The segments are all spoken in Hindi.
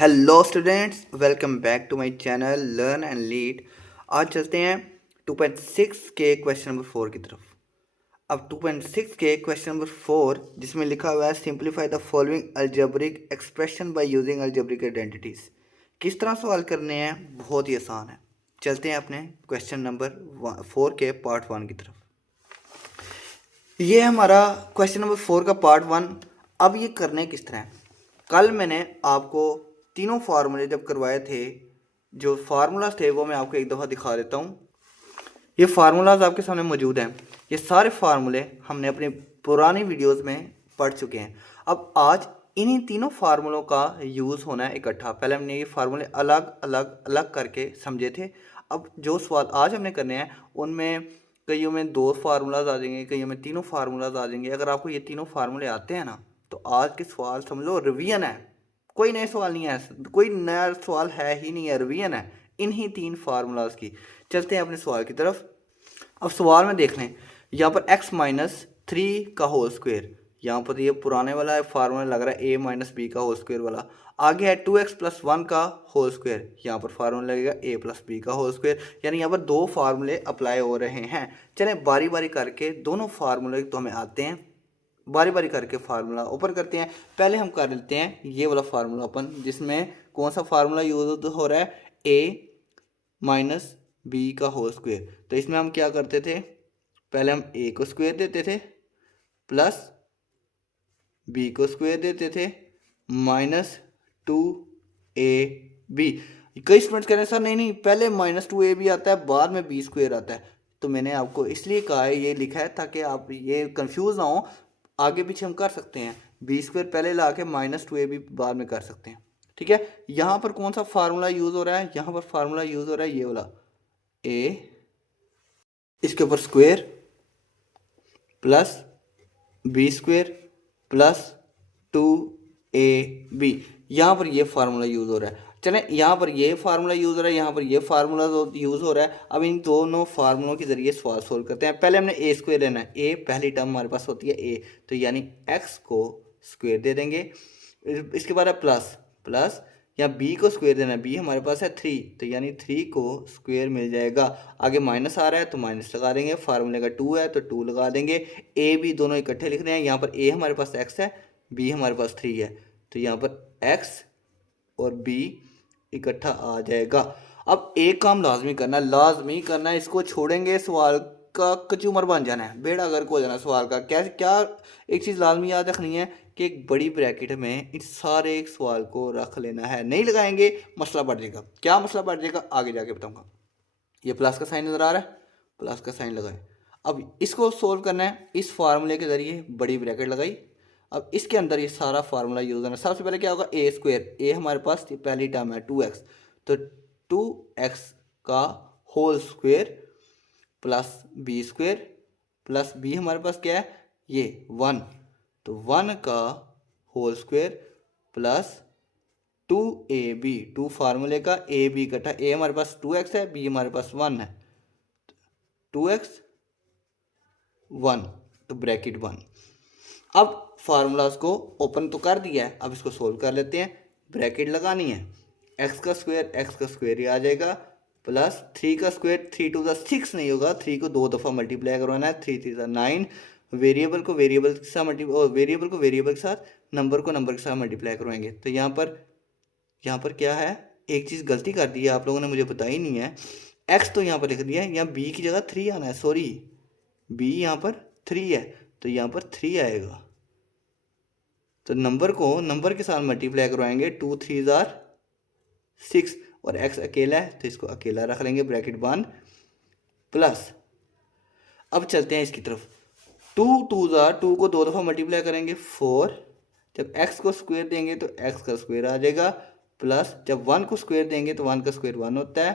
Hello students, welcome back to my channel learn and lead. आज चलते हैं 2.6 के क्वेश्चन नंबर 4 की तरफ। अब 2.6 के क्वेश्चन नंबर 4 जिसमें लिखा हुआ है simplify the following algebraic expression by using algebraic identities. किस तरह सवाल करने हैं, बहुत ही आसान है। चलते हैं अपने क्वेश्चन नंबर 4 के पार्ट 1 की तरफ। ये हमारा क्वेश्चन नंबर 4 का पार्ट 1। अब ये करने किस तरह है, कल मैंने आपको तीनों फार्मूले जब करवाए थे, जो फार्मूलाज थे वो मैं आपको एक दफ़ा दिखा देता हूँ। ये फार्मूलाज आपके सामने मौजूद हैं। ये सारे फार्मूले हमने अपनी पुरानी वीडियोस में पढ़ चुके हैं। अब आज इन्हीं तीनों फार्मूलों का यूज़ होना है इकट्ठा। पहले हमने ये फार्मूले अलग अलग अलग करके समझे थे। अब जो सवाल आज हमने करने हैं उनमें कईयों में दो फार्मूलाज आ जाएंगे, कईयों में तीनों फार्मूलाज आ जाएंगे। अगर आपको ये तीनों फार्मूले आते हैं ना, तो आज के सवाल समझ लो रिवीजन है। कोई नए सवाल नहीं है, कोई नया सवाल है ही नहीं है, रिवीजन है इन्हीं तीन फार्मूलाज की। चलते हैं अपने सवाल की तरफ। अब सवाल में देख लें, यहाँ पर x-3 का होल स्क्वायर, यहाँ पर ये पुराने वाला फार्मूला लग रहा है a-b का होल स्क्वायर वाला। आगे है 2x+1 का होल स्क्वायर, यहाँ पर फार्मूला लगेगा a+b का होल स्क्वायर। यानी यहाँ पर दो फार्मूले अप्लाई हो रहे हैं। चलें बारी बारी करके दोनों फार्मूले तो हमें आते हैं, बारी बारी करके फार्मूला ओपन करते हैं। पहले हम कर लेते हैं ये वाला फार्मूला ओपन, जिसमें कौन सा फार्मूला यूज हो रहा है, a-b का होल स्क्वायर। तो इसमें हम क्या करते थे, पहले हम a को स्क्वायर देते थे, प्लस b को स्क्वायर देते थे, -2ab। कई स्टूडेंट्स कह रहे हैं सर नहीं नहीं, पहले -2ab आता है, बाद में b स्क्वायर आता है। तो मैंने आपको इसलिए कहा है, ये लिखा है ताकि आप ये कंफ्यूज ना हो। आगे पीछे हम कर सकते हैं, b स्क्वायर पहले ला के -2ab बाद में कर सकते हैं। ठीक है, यहाँ पर कौन सा फार्मूला यूज हो रहा है, यहाँ पर फार्मूला यूज हो रहा है ये वाला a, इसके ऊपर square plus b square plus 2ab। यहाँ पर ये फार्मूला यूज़ हो रहा है। चलें, यहाँ पर ये फार्मूला यूज़ हो रहा है, यहाँ पर ये फार्मूला यूज़ हो रहा है। अब इन दोनों फार्मूलों के ज़रिए सवाल सोल्व करते हैं। पहले हमने ए स्क्वायर लेना है, ए पहली टर्म हमारे पास होती है ए, तो यानी एक्स को स्क्वायर दे देंगे। इसके बाद है प्लस प्लस, यहाँ बी को स्क्वायर देना है, बी हमारे पास है 3, तो यानी 3 को स्क्वायर मिल जाएगा। आगे माइनस आ रहा है तो माइनस लगा देंगे, फार्मूले का 2 है तो 2 लगा देंगे। ए बी दोनों इकट्ठे लिख रहे हैं, यहाँ पर ए हमारे पास x है, बी हमारे पास 3 है, तो यहाँ पर x और b इकट्ठा आ जाएगा। अब एक काम लाजमी करना है, इसको छोड़ेंगे सवाल का कचूमर बन जाना है, बेड़ा गर्क हो जाना सवाल का। कैसे क्या, एक चीज़ लाजमी याद रखनी है कि एक बड़ी ब्रैकेट में इस सारे एक सवाल को रख लेना है। नहीं लगाएंगे मसला बढ़ जाएगा। क्या मसला बढ़ जाएगा आगे जाके बताऊंगा। ये प्लस का साइन नज़र आ रहा है, प्लस का साइन लगाए। अब इसको सोल्व करना है, इस फार्मूले के ज़रिए बड़ी ब्रैकेट लगाई। अब इसके अंदर ये सारा फार्मूला यूज़ करना है। सबसे पहले क्या होगा, ए स्क्वायर, ए हमारे पास पहली टर्म है 2x, तो 2x का whole square plus b square plus b हमारे पास क्या है, ये 1, तो 1 का होल स्क्वायर प्लस 2ab, 2 फार्मूले का, ए बी इकट्ठा, ए हमारे पास 2x है, बी हमारे पास 1 है, 2x 1, तो ब्रैकेट 1। अब फार्मूलाज को ओपन तो कर दिया है, अब इसको सोल्व कर लेते हैं। ब्रैकेट लगानी है, एक्स का स्क्वायर ही आ जाएगा, प्लस 3 का स्क्वायर, 3 टू द 6 नहीं होगा, 3 को 2 दफ़ा मल्टीप्लाई करवाना है, 3 3 9। वेरिएबल को वेरिएबल के साथ वेरिएबल को वेरिएबल के साथ, नंबर को नंबर के साथ मल्टीप्लाई करवाएंगे। तो यहाँ पर क्या है, एक चीज़ गलती कर दी है आप लोगों ने, मुझे बताई नहीं है। एक्स तो यहाँ पर लिख दिया है, यहाँ बी की जगह 3 आना है, सॉरी बी यहाँ पर 3 है, तो यहाँ पर 3 आएगा। तो नंबर को नंबर के साथ मल्टीप्लाई करवाएंगे, 2 3 6, और x अकेला है तो इसको अकेला रख लेंगे, ब्रैकेट 1 प्लस। अब चलते हैं इसकी तरफ, 2 2 को 2 दफ़ा मल्टीप्लाई करेंगे 4, जब x को स्क्वायर देंगे तो x का स्क्वायर आ जाएगा, प्लस जब 1 को स्क्वायर देंगे तो 1 का स्क्वायर 1 होता है,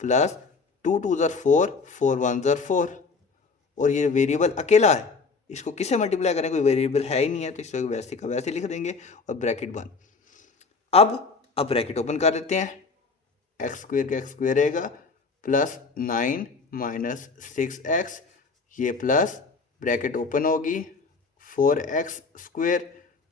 प्लस 2 2 4, 4 1 4, और ये वेरिएबल अकेला है, इसको किससे मल्टीप्लाई करें, कोई वेरिएबल है ही नहीं है, तो इसको वैसे का वैसे लिख देंगे, और ब्रैकेट 1। अब ब्रैकेट ओपन कर देते हैं, एक्स स्क्वायर का एक्स स्क्वायर रहेगा, प्लस 9 माइनस 6x, ये प्लस ब्रैकेट ओपन होगी, 4x square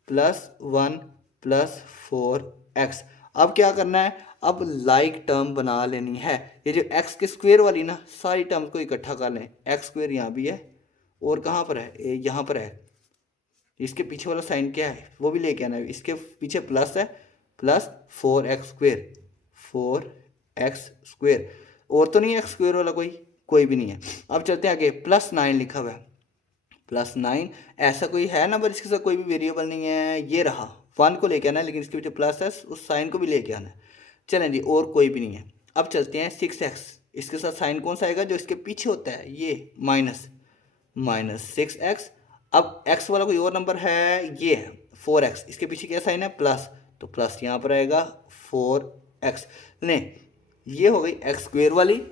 plus 1 plus 4x। अब क्या करना है, अब लाइक टर्म बना लेनी है। ये जो एक्स के स्क्वायर वाली ना सारी टर्म को इकट्ठा कर लें। एक्स स्क्वायर यहाँ भी है और कहाँ पर है, यहाँ पर है। इसके पीछे वाला साइन क्या है वो भी लेके आना है। इसके पीछे प्लस है, प्लस 4x², 4x²। और तो नहीं है एक्स स्क्वायर वाला कोई भी नहीं है। अब चलते हैं आगे, +9 लिखा हुआ है, +9 ऐसा कोई है नंबर इसके साथ कोई भी वेरिएबल नहीं है, ये रहा 1 को लेके आना है, लेकिन इसके पीछे प्लस है, उस साइन को भी लेके आना है। चलें जी, और कोई भी नहीं है। अब चलते हैं 6x, इसके साथ साइन कौन सा आएगा, जो इसके पीछे होता है, ये -6x। अब x वाला कोई और नंबर है, ये है 4x, इसके पीछे क्या साइन है, प्लस, तो प्लस यहाँ पर आएगा 4x। नहीं, ये हो गई x² वाली।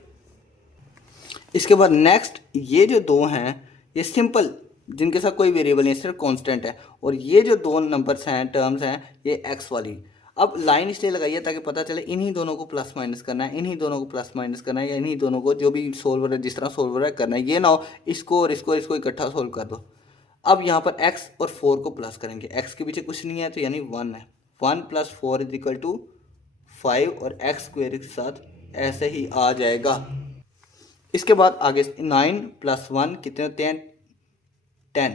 इसके बाद नेक्स्ट ये जो दो हैं ये सिंपल, जिनके साथ कोई वेरिएबल नहीं, सिर्फ कांस्टेंट है। और ये जो दो नंबर्स हैं, टर्म्स हैं, ये x वाली। अब लाइन इसलिए लगाइए ताकि पता चले इन्हीं दोनों को प्लस माइनस करना है, इन्हीं दोनों को प्लस माइनस करना है, या इन्हीं दोनों को जो भी सोल्वर है जिस तरह सोल्वर है करना है। ये ना हो इसको और इसको इकट्ठा सोल्व कर दो। अब यहाँ पर x और 4 को प्लस करेंगे, x के पीछे कुछ नहीं है तो यानी 1 है। 1 + 4 = 5 और x² के साथ ऐसे ही आ जाएगा। इसके बाद आगे 9 + 1 कितने होते हैं, 10।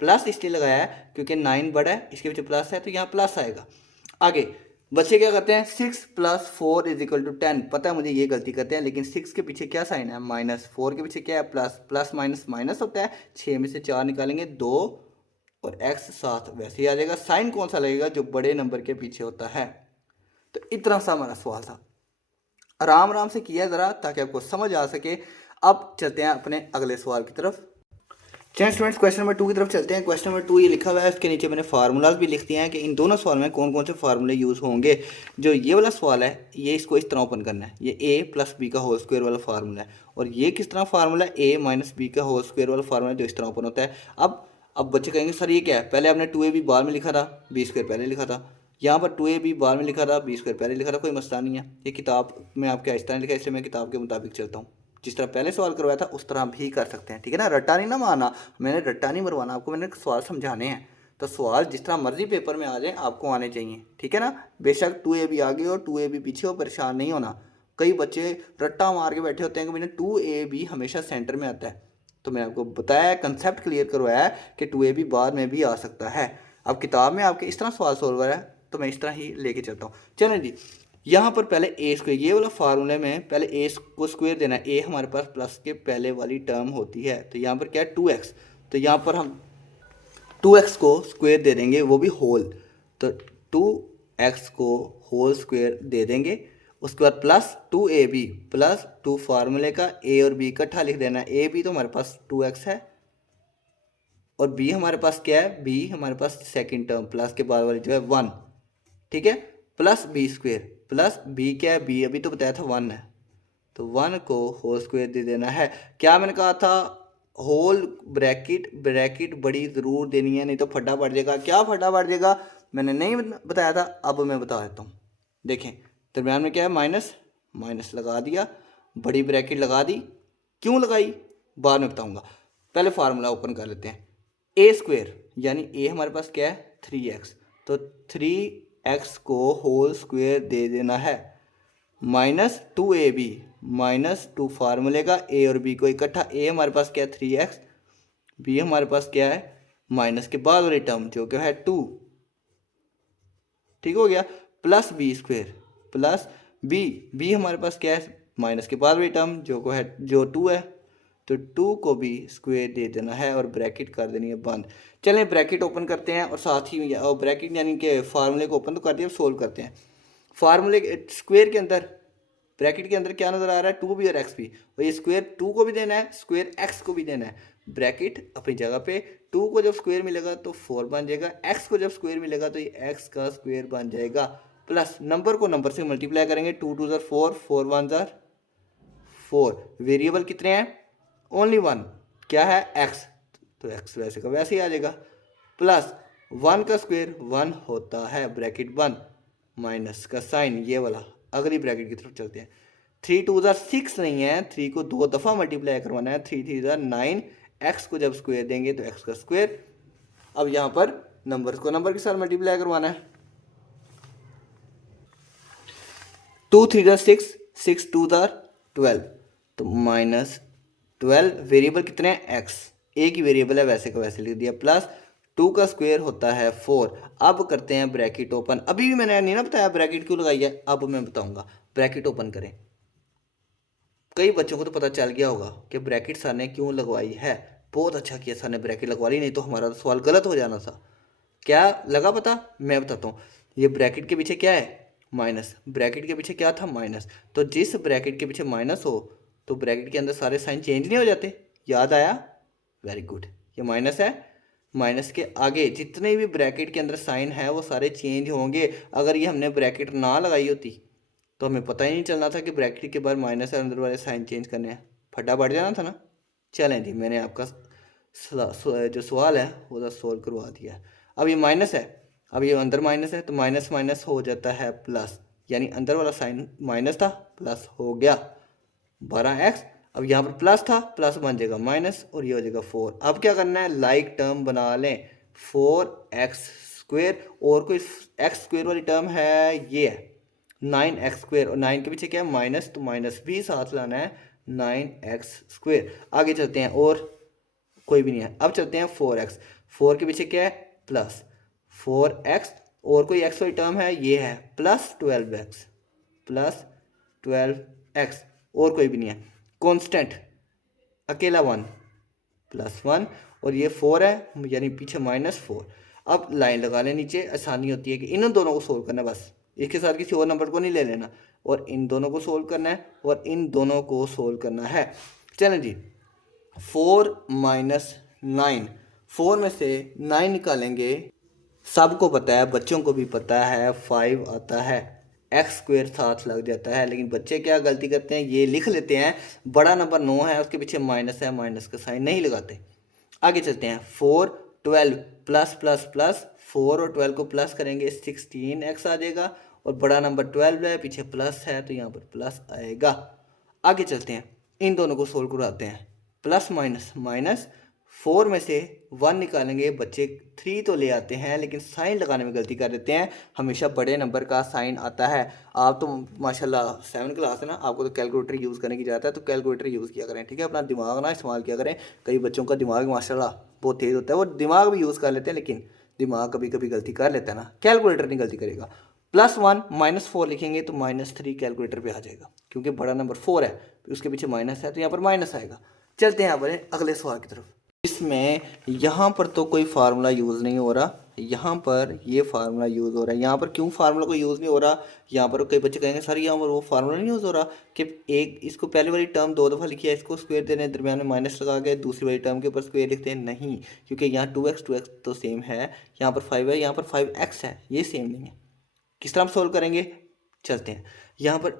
प्लस इसलिए लगाया है क्योंकि 9 बड़ा है, इसके पीछे प्लस है तो यहाँ प्लस आएगा। आगे बच्चे क्या करते हैं, 6 + 4 = 10। पता है मुझे ये गलती करते हैं, लेकिन 6 के पीछे क्या साइन है, माइनस, 4 के पीछे क्या है, प्लस। प्लस माइनस माइनस होता है, 6 में से 4 निकालेंगे 2 और x 7 वैसे ही आ जाएगा। साइन कौन सा लगेगा, जो बड़े नंबर के पीछे होता है। तो इतना सा हमारा सवाल था, आराम आराम से किया ज़रा ताकि आपको समझ आ सके। अब चलते हैं अपने अगले सवाल की तरफ। चलिए स्टूडेंट्स, क्वेश्चन नंबर 2 की तरफ चलते हैं। क्वेश्चन नंबर 2 ये लिखा हुआ है, इसके नीचे मैंने फार्मूलाज भी लिख दिए हैं कि इन दोनों सवाल में कौन कौन से फार्मूले यूज़ होंगे। जो ये वाला सवाल है, ये इसको इस तरह ओपन करना है, ये a + b का होल स्क्वायर वाला फार्मूला है। और ये किस तरह फार्मूला है, a - b का होल स्क्वायर वाला फार्मूला है, जो इस तरह ओपन होता है। अब बच्चे कहेंगे सर ये क्या है, पहले आपने 2ab बाद में लिखा था, b² पहले लिखा था। यहाँ पर 2ab बाद में लिखा था, b² पहले लिखा था, कोई मसला नहीं है। ये किताब में आपके इस तरह लिखा है, इसलिए मैं किताब के मुताबिक चलता हूँ। जिस तरह पहले सवाल करवाया था उस तरह भी कर सकते हैं, ठीक है ना। रट्टा नहीं ना मारना, मैंने रट्टा नहीं मरवाना आपको, मैंने सवाल समझाने हैं। तो सवाल जिस तरह मर्जी पेपर में आ जाए आपको आने चाहिए, ठीक है ना। बेशक 2ab आगे और 2ab पीछे हो, परेशान नहीं होना। कई बच्चे रट्टा मार के बैठे होते हैं कि मैंने 2ab हमेशा सेंटर में आता है। तो मैंने आपको बताया, कंसेप्ट क्लियर करवाया है कि 2ab बाद में भी आ सकता है। अब किताब में आपके इस तरह सवाल सॉल्व है तो मैं इस तरह ही लेके चलता हूँ। चलें जी, यहाँ पर पहले a², ये वाला फार्मूले में पहले a को स्क्वायर देना है। a हमारे पास प्लस के पहले वाली टर्म होती है, तो यहाँ पर क्या है 2x, तो यहाँ पर हम 2x को स्क्वायर दे देंगे, वो भी होल। तो 2x को होल स्क्वायर दे देंगे। उसके बाद प्लस 2ab प्लस 2 फार्मूले का a और b इकट्ठा लिख देना है। a b तो हमारे पास 2x है और b हमारे पास क्या है, b हमारे पास सेकंड टर्म प्लस के बाद वाली जो है 1, ठीक है, प्लस b² प्लस b क्या है, b अभी तो बताया था 1 है, तो 1 को होल स्क्वायर दे देना है। क्या मैंने कहा था, होल ब्रैकेट बड़ी ज़रूर देनी है, नहीं तो फटा पड़ जाएगा। क्या फटा पड़ जाएगा मैंने नहीं बताया था, अब मैं बता देता हूँ। देखें दरम्यान में क्या है, माइनस, माइनस लगा दिया, बड़ी ब्रैकेट लगा दी। क्यों लगाई बाद में बताऊँगा, पहले फार्मूला ओपन कर लेते हैं। a² यानी a हमारे पास क्या है 3x, तो 3x को होल स्क्वायर दे देना है, माइनस 2ab माइनस 2 फार्मूले का a और b को इकट्ठा। a हमारे पास क्या है 3x, b हमारे पास क्या है माइनस के बाद वाली टर्म जो क्या है 2, ठीक हो गया, प्लस b² प्लस b हमारे पास क्या है माइनस के बाद वाली टर्म जो 2 है, तो 2 को भी स्क्वायर दे देना है और ब्रैकेट कर देनी है बंद। चलें ब्रैकेट ओपन करते हैं और साथ ही ब्रैकेट यानी कि फार्मूले को ओपन तो कर दिया, सोल्व करते हैं। फार्मूले स्क्वायर के अंदर ब्रैकेट के अंदर क्या नज़र आ रहा है, 2b और x भी, और ये स्क्वायर 2 को भी देना है, स्क्वायर x को भी देना है। ब्रैकेट अपनी जगह पे, 2 को जब स्क्वायर मिलेगा तो 4 बन जाएगा, x को जब स्क्वायर मिलेगा तो ये x का स्क्वायर बन जाएगा। प्लस नंबर को नंबर से मल्टीप्लाई करेंगे, 2 2 ज़ार 4, 4 1 ज़ार 4। वेरिएबल कितने हैं, ओनली 1, क्या है x, तो x वैसे का वैसे ही आ जाएगा। प्लस 1 का स्क्वायर 1 होता है, ब्रैकेट बंद, माइनस का साइन ये वाला। अगली ब्रैकेट की तरफ चलते हैं। 3 2 ज़ार 6 नहीं है, 3 को 2 दफ़ा मल्टीप्लाई करवाना है, 3 3 ज़ार 9, x को जब स्क्वायर देंगे तो x का स्क्वायर। अब यहाँ पर नंबर्स को नंबर के साथ मल्टीप्लाई करवाना है। टू थ्री ज़ा सिक्स, सिक्स टू ज़ा 12, तो -12 वेरिएबल कितने हैं एक्स, एक ही वेरिएबल है वैसे का वैसे लिख दिया, प्लस 2 का स्क्वायर होता है 4। अब करते हैं ब्रैकेट ओपन, अभी भी मैंने नहीं ना बताया ब्रैकेट क्यों लगाई है, अब मैं बताऊंगा। ब्रैकेट ओपन करें, कई बच्चों को तो पता चल गया होगा कि ब्रैकेट सर ने क्यों लगवाई है। बहुत अच्छा किया सर ने ब्रैकेट लगवा ली, नहीं तो हमारा तो सवाल गलत हो जाना था। क्या लगा पता, मैं बताता हूँ। ये ब्रैकेट के पीछे क्या है, माइनस, ब्रैकेट के पीछे क्या था, माइनस। तो जिस ब्रैकेट के पीछे माइनस हो तो ब्रैकेट के अंदर सारे साइन चेंज नहीं हो जाते, याद आया, वेरी गुड। ये माइनस है, माइनस के आगे जितने भी ब्रैकेट के अंदर साइन है वो सारे चेंज होंगे। अगर ये हमने ब्रैकेट ना लगाई होती तो हमें पता ही नहीं चलना था कि ब्रैकेट के बाद माइनस और अंदर वाले साइन चेंज करने हैं, फटा बढ़ जाना था ना। चलें जी, मैंने आपका जो सवाल है वो सोल्व करवा दिया है। अब ये माइनस है, अब ये अंदर माइनस है तो माइनस माइनस हो जाता है प्लस, यानी अंदर वाला साइन माइनस था प्लस हो गया 12x। अब यहाँ पर प्लस था, प्लस बन जाएगा माइनस और ये हो जाएगा 4। अब क्या करना है, लाइक टर्म बना लें, 4x², और कोई x² वाली टर्म है, ये है 9x², और 9 के पीछे क्या है माइनस, तो माइनस भी साथ लाना है, 9x²। आगे चलते हैं, और कोई भी नहीं है। अब चलते हैं 4x, 4 के पीछे क्या है प्लस 4x, और कोई x वाली टर्म है, ये है प्लस 12x, प्लस 12x, और कोई भी नहीं है। कांस्टेंट अकेला 1, प्लस 1, और ये 4 है यानी पीछे -4। अब लाइन लगा लें नीचे, आसानी होती है कि इन दोनों को सोल्व करना है, बस इसके साथ किसी और नंबर को नहीं ले लेना, और इन दोनों को सोल्व करना है और इन दोनों को सोल्व करना है। चलें जी, 4 - 9, 4 में से 9 निकालेंगे, सबको पता है, बच्चों को भी पता है 5 आता है, x² साथ लग जाता है। लेकिन बच्चे क्या गलती करते हैं, ये लिख लेते हैं बड़ा नंबर 9 है उसके पीछे माइनस है, माइनस का साइन नहीं लगाते। आगे चलते हैं, 4 12 प्लस प्लस प्लस, 4 और 12 को प्लस करेंगे 16x आ जाएगा, और बड़ा नंबर 12 है पीछे प्लस है तो यहाँ पर प्लस आएगा। आगे चलते हैं, इन दोनों को सोल्व कराते हैं, प्लस माइनस माइनस, 4 में से 1 निकालेंगे, बच्चे 3 तो ले आते हैं लेकिन साइन लगाने में गलती कर देते हैं, हमेशा बड़े नंबर का साइन आता है। आप तो माशाल्लाह 7 क्लास है ना, आपको तो कैलकुलेटर यूज़ करने की ज़रूरत है, तो कैलकुलेटर यूज़ किया करें, ठीक है, अपना दिमाग ना इस्तेमाल किया करें। कई बच्चों का दिमाग माशाल्लाह बहुत तेज़ होता है, वो दिमाग भी यूज़ कर लेते हैं लेकिन दिमाग कभी कभी गलती कर लेता है ना, कैलकुलेटर नहीं गलती करेगा। +1 -4 लिखेंगे तो -3 कैलकुलेटर पे आ जाएगा, क्योंकि बड़ा नंबर 4 है उसके पीछे माइनस है तो यहाँ पर माइनस आएगा। चलते हैं यहाँ अगले सवाल की तरफ। इसमें यहाँ पर तो कोई फार्मूला यूज़ नहीं हो रहा, यहाँ पर ये फार्मूला यूज़ हो रहा है। यहाँ पर क्यों फार्मूला कोई यूज़ नहीं हो रहा, यहाँ पर कई बच्चे कहेंगे सर यहाँ पर वो फार्मूला नहीं यूज़ हो रहा कि एक इसको पहले वाली टर्म 2 दफ़ा लिखी है, इसको स्क्वायर देने दरमियान में माइनस लगा के दूसरी वाली टर्म के ऊपर स्क्वायर लिखते हैं, नहीं, क्योंकि यहाँ 2x तो सेम है, यहाँ पर 5 है, यहाँ पर 5x है, ये सेम नहीं है। किस तरह हम सोल्व करेंगे, चलते हैं। यहाँ पर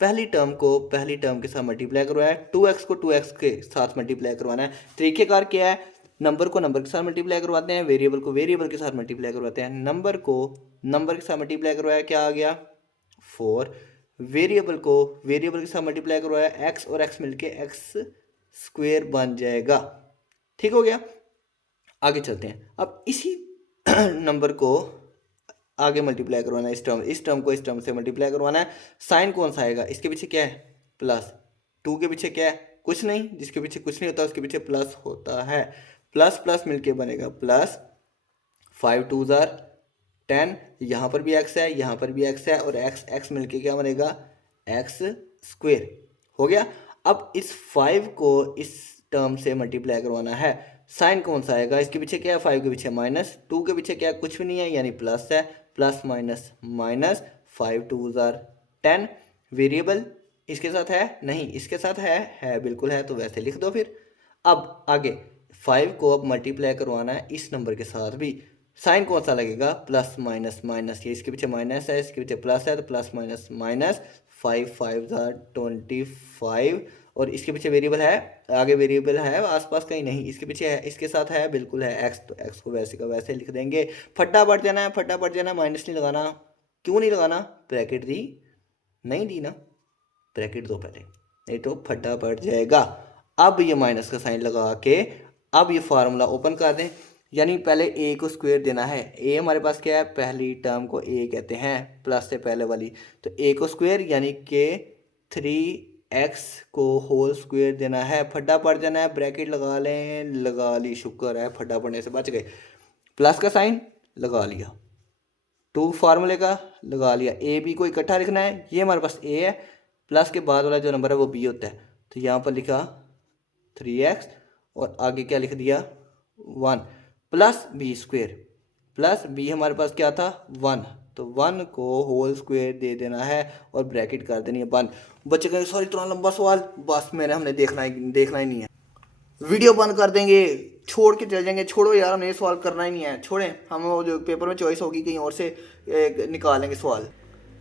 पहली टर्म को पहली टर्म के साथ मल्टीप्लाई करवाया है, 2x को 2x के साथ मल्टीप्लाई करवाना है। तरीकेकार क्या है, नंबर को नंबर के साथ मल्टीप्लाई करवाते हैं, वेरिएबल को वेरिएबल के साथ मल्टीप्लाई करवाते हैं। नंबर को नंबर के साथ मल्टीप्लाई करवाया, क्या आ गया 4, वेरिएबल को वेरिएबल के साथ मल्टीप्लाई करवाया, x और x मिलके x² बन जाएगा, ठीक हो गया। आगे चलते हैं, अब इसी नंबर को आगे मल्टीप्लाई करवाना है, इस टर्म को इस टर्म से मल्टीप्लाई करवाना है। साइन कौन सा आएगा, इसके पीछे क्या है प्लस, 2 के पीछे क्या है कुछ नहीं, जिसके पीछे कुछ नहीं होता उसके पीछे प्लस होता है, प्लस प्लस मिलके बनेगा प्लस, 5 2 ज़ार 10, यहाँ पर भी x है यहाँ पर भी x है, और x x मिलके क्या बनेगा x² हो गया। अब इस 5 को इस टर्म से मल्टीप्लाई करवाना है, साइन कौन सा आएगा, इसके पीछे क्या है 5 के पीछे माइनस, 2 के पीछे क्या है कुछ भी नहीं है यानी प्लस है, प्लस माइनस माइनस, 5 2 ज़ार 10, वेरिएबल इसके साथ है नहीं, इसके साथ है बिल्कुल है, तो वैसे लिख दो फिर। अब आगे 5 को अब मल्टीप्लाई करवाना है इस नंबर के साथ भी, साइन कौन सा लगेगा प्लस माइनस माइनस, ये इसके पीछे माइनस है इसके पीछे प्लस है तो प्लस माइनस माइनस, 5 5 ज़ार 25, और इसके पीछे वेरिएबल है, आगे वेरिएबल है आसपास कहीं नहीं, इसके पीछे है इसके साथ है बिल्कुल है x, तो x को वैसे का वैसे लिख देंगे। फटा बढ़ जाना है, फटा बढ़ जाना है, माइनस नहीं लगाना, क्यों नहीं लगाना, ब्रैकेट दी नहीं दी ना, ब्रैकेट दो पहले, नहीं तो फटा पड़ जाएगा। अब ये माइनस का साइन लगा के अब ये फार्मूला ओपन कर दें, यानी पहले ए को स्क्वायर देना है। ए हमारे पास क्या है, पहली टर्म को ए कहते हैं, प्लस से पहले वाली, तो ए को स्क्वायर यानी कि 3x को होल स्क्वायर देना है। फड्डा पड़ जाना है, ब्रैकेट लगा लें, लगा ली, शुक्र है फड्डा पड़ने से बच गए। प्लस का साइन लगा लिया, टू फार्मूले का लगा लिया, ए बी को इकट्ठा लिखना है, ये हमारे पास ए है, प्लस के बाद वाला जो नंबर है वो बी होता है, तो यहाँ पर लिखा 3x और आगे क्या लिख दिया 1 plus b square, plus b हमारे पास क्या था 1, तो 1 को होल स्क्वेयर दे देना है और ब्रैकेट कर देनी है 1। बच्चे कहेंगे सॉरी इतना लंबा सवाल, बस हमने देखना ही नहीं है, वीडियो बंद कर देंगे, छोड़ के चल जाएंगे, छोड़ो यार हमें ये सवाल करना ही नहीं है, छोड़ें, हम वो जो पेपर में चॉइस होगी कहीं और से निकालेंगे सवाल।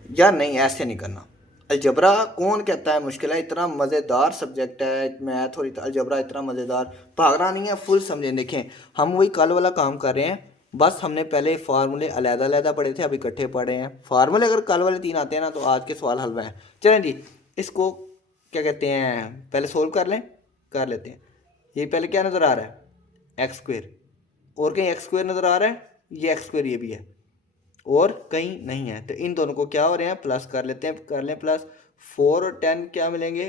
यार नहीं, ऐसे नहीं करना। अलजबरा कौन कहता है मुश्किल है, इतना मज़ेदार सब्जेक्ट है मैथ और अलजबरा इतना मज़ेदार, भागना नहीं है, फुल समझें। देखें हम वही कल वाला काम कर रहे हैं, बस हमने पहले फार्मूले अलग-अलग पढ़े थे, अभी इकट्ठे पढ़े हैं। फार्मूले अगर कल वाले 3 आते हैं ना तो आज के सवाल हल हैं। चलें जी, इसको क्या कहते हैं पहले सोल्व कर लेते हैं। ये पहले क्या नज़र आ रहा है एक्स स्क्वेयर, और कहीं एक्स स्क्वेयर नज़र आ रहा है, ये एक्स स्क्वेयर ये भी है और कहीं नहीं है, तो इन दोनों को क्या हो रहे हैं प्लस कर लेते हैं, कर लें प्लस। 4 और 10 क्या मिलेंगे,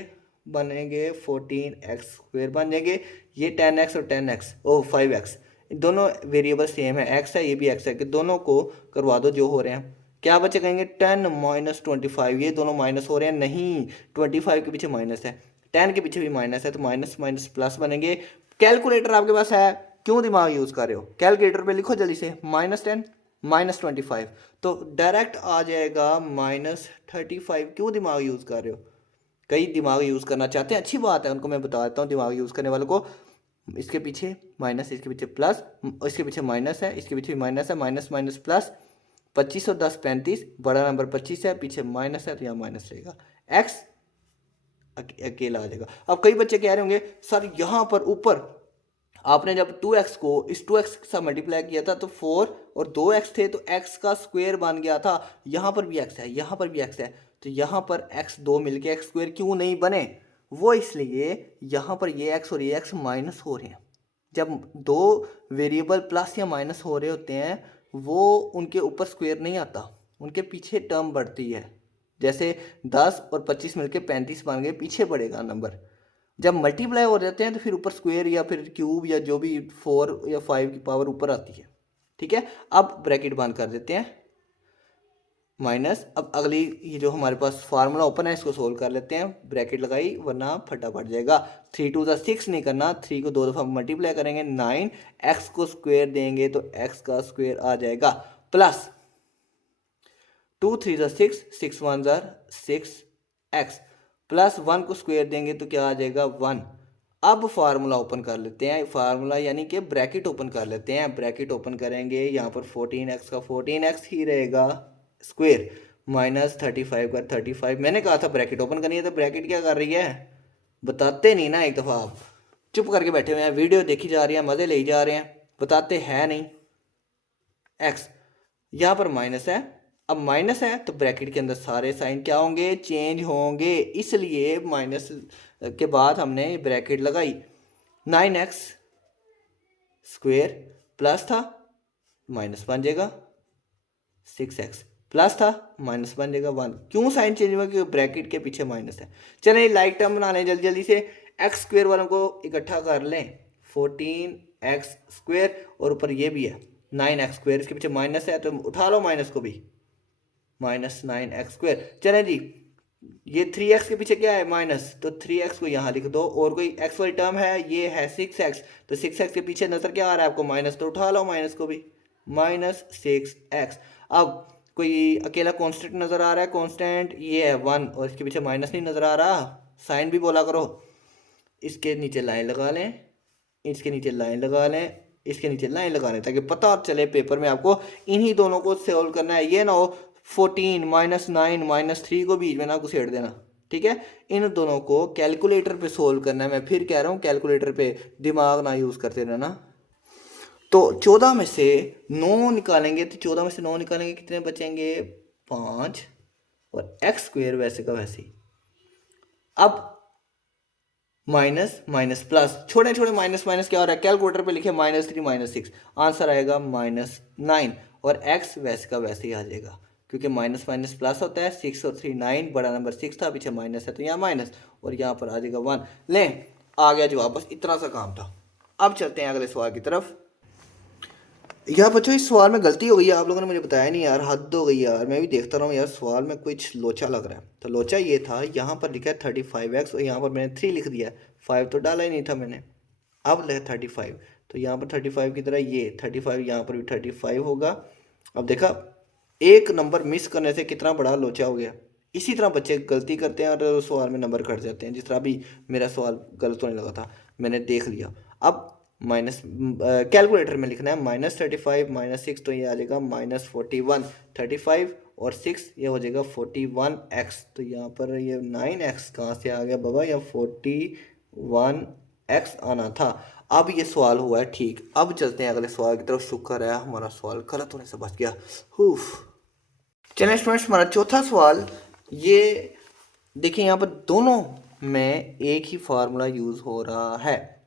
बनेंगे 14x स्क्वेयर बन जाएंगे, ये 10x और 10x ओ 5x, दोनों वेरिएबल सेम है, x है ये भी x है, कि दोनों को करवा दो जो हो रहे हैं, क्या बच्चे कहेंगे 10 माइनस 25, ये दोनों माइनस हो रहे हैं, नहीं 25 के पीछे माइनस है, 10 के पीछे भी माइनस है, तो माइनस माइनस प्लस बनेंगे। कैलकुलेटर आपके पास है, क्यों दिमाग यूज़ कर रहे हो, कैलकुलेटर पे लिखो जल्दी से, -10 -25, तो डायरेक्ट आ जाएगा -35, क्यों दिमाग यूज़ कर रहे हो, कई दिमाग यूज़ करना चाहते हैं, अच्छी बात है, उनको मैं बता देता हूँ दिमाग यूज़ करने वालों को। इसके पीछे माइनस, इसके पीछे प्लस, इसके पीछे माइनस है, इसके पीछे माइनस है, माइनस माइनस प्लस, 25 और 10 35, बड़ा नंबर 25 है, पीछे माइनस है तो यहाँ माइनस रहेगा, एक्स अकेला आ जाएगा। अब कई बच्चे कह रहे होंगे सर यहाँ पर ऊपर आपने जब 2x को इस 2x के साथ मल्टीप्लाई किया था तो 4 और 2x थे तो x का स्क्वायर बन गया था, यहाँ पर भी x है, यहाँ पर भी x है, तो यहाँ पर x दो मिलके x स्क्वायर क्यों नहीं बने, वो इसलिए यहाँ पर ये x और ये x माइनस हो रहे हैं। जब दो वेरिएबल प्लस या माइनस हो रहे होते हैं वो उनके ऊपर स्क्वायर नहीं आता, उनके पीछे टर्म बढ़ती है, जैसे 10 और 25 मिलके 35 बन गए, पीछे बढ़ेगा नंबर। जब मल्टीप्लाई हो जाते हैं तो फिर ऊपर स्क्वायर या फिर क्यूब या जो भी 4 या 5 की पावर ऊपर आती है। ठीक है, अब ब्रैकेट बंद कर देते हैं, माइनस। अब अगली ये जो हमारे पास फार्मूला ओपन है इसको सोल्व कर लेते हैं, ब्रैकेट लगाई वरना फटा पड़ जाएगा। 3 2 6 नहीं करना, 3 को 2 दफ़ा मल्टीप्लाई करेंगे 9, एक्स को स्क्वायर देंगे तो एक्स का स्क्वायर आ जाएगा, प्लस 2 3 6, 6 1 6 एक्स, प्लस 1 को स्क्वायर देंगे तो क्या आ जाएगा 1। अब फार्मूला ओपन कर लेते हैं, फार्मूला यानी कि ब्रैकेट ओपन कर लेते हैं, ब्रैकेट ओपन करेंगे यहाँ पर 14x का 14x ही रहेगा स्क्वायर, माइनस 35 का 35, मैंने कहा था ब्रैकेट ओपन करनी है, तो ब्रैकेट क्या कर रही है, बताते नहीं ना, एक दफ़ा आप चुप करके बैठे हुए हैं, वीडियो देखी जा रही है, मज़े ले जा रहे हैं, बताते हैं नहीं। एक्स यहाँ पर माइनस है, अब माइनस है तो ब्रैकेट के अंदर सारे साइन क्या होंगे, चेंज होंगे, इसलिए माइनस के बाद हमने ब्रैकेट लगाई। 9x स्क्वेयर प्लस था माइनस बन जाएगा, 6x प्लस था माइनस बन जाएगा 1, क्यों साइन चेंज हुआ, क्योंकि ब्रैकेट के पीछे माइनस है। चलें लाइक टर्म बना लें जल्दी जल्दी से, एक्स स्क्वेयर वालों को इकट्ठा कर लें, 14x स्क्वेयर और ऊपर ये भी है 9x स्क्वेयर, इसके पीछे माइनस है तो उठा लो माइनस को भी, -9x स्क्वेयर। चलें जी, ये 3x के पीछे क्या है माइनस, तो 3x को यहाँ लिख दो, और कोई x वाली टर्म है, ये है 6x, तो 6x के पीछे नजर क्या आ रहा है आपको माइनस, तो उठा लो माइनस को भी, -6x। अब कोई अकेला कांस्टेंट नजर आ रहा है, कांस्टेंट ये है 1 और इसके पीछे माइनस नहीं नजर आ रहा, साइन भी बोला करो, इसके नीचे लाइन लगा लें, इसके नीचे लाइन लगा लें, इसके नीचे लाइन लगा लें, ताकि पता चले पेपर में आपको इन्हीं दोनों को सॉल्व करना है, ये ना हो 14 -9 -3 को बीच में ना घुसेड़ देना। ठीक है, इन दोनों को कैलकुलेटर पे सोल्व करना है, मैं फिर कह रहा हूँ कैलकुलेटर पे दिमाग ना यूज़ करते रहना। तो 14 में से 9 निकालेंगे, तो 14 में से 9 निकालेंगे कितने बचेंगे 5, और एक्स स्क्वेयर वैसे का वैसे ही। अब माइनस माइनस प्लस, छोटे छोटे माइनस माइनस क्या हो रहा है, कैलकुलेटर पे लिखे -3 -6, आंसर आएगा -9। और एक्स वैसे का वैसे ही आ जाएगा, क्योंकि माइनस माइनस प्लस होता है। 6 और 3 9, बड़ा नंबर 6 था, पीछे माइनस है तो यहाँ माइनस, और यहाँ पर आ जाएगा 1। लें, आ गया जवाब, बस इतना सा काम था। अब चलते हैं अगले सवाल की तरफ। यार बच्चों, इस सवाल में गलती हो गई है, आप लोगों ने मुझे बताया नहीं यार, हद हो गई यार। मैं भी देखता रहा हूँ यार, सवाल में कुछ लोचा लग रहा है। तो लोचा ये था, यहाँ पर लिखा है 35x और यहाँ पर मैंने 3 लिख दिया है, 5 तो डाला ही नहीं था मैंने। अब लिखा 35, तो यहाँ पर 35 की तरह ये 35, यहाँ पर भी 35 होगा। अब देखा, एक नंबर मिस करने से कितना बड़ा लोचा हो गया। इसी तरह बच्चे गलती करते हैं और सवाल में नंबर कट जाते हैं, जिस तरह अभी मेरा सवाल गलत होने लगा था, मैंने देख लिया। अब माइनस कैलकुलेटर में लिखना है -35 -6, तो ये आ जाएगा -41। 35 और 6 ये हो जाएगा 41x। तो यहाँ पर ये 9x कहाँ से आ गया बाबा, या 41x आना था। अब ये सवाल हुआ है ठीक। अब चलते हैं अगले सवाल की तरफ। शुक्र है हमारा सवाल गलत होने से बच गया। हुफ। चलिए स्टूडेंट्स, हमारा चौथा सवाल ये देखिए, यहाँ पर दोनों में एक ही फार्मूला यूज़ हो रहा है।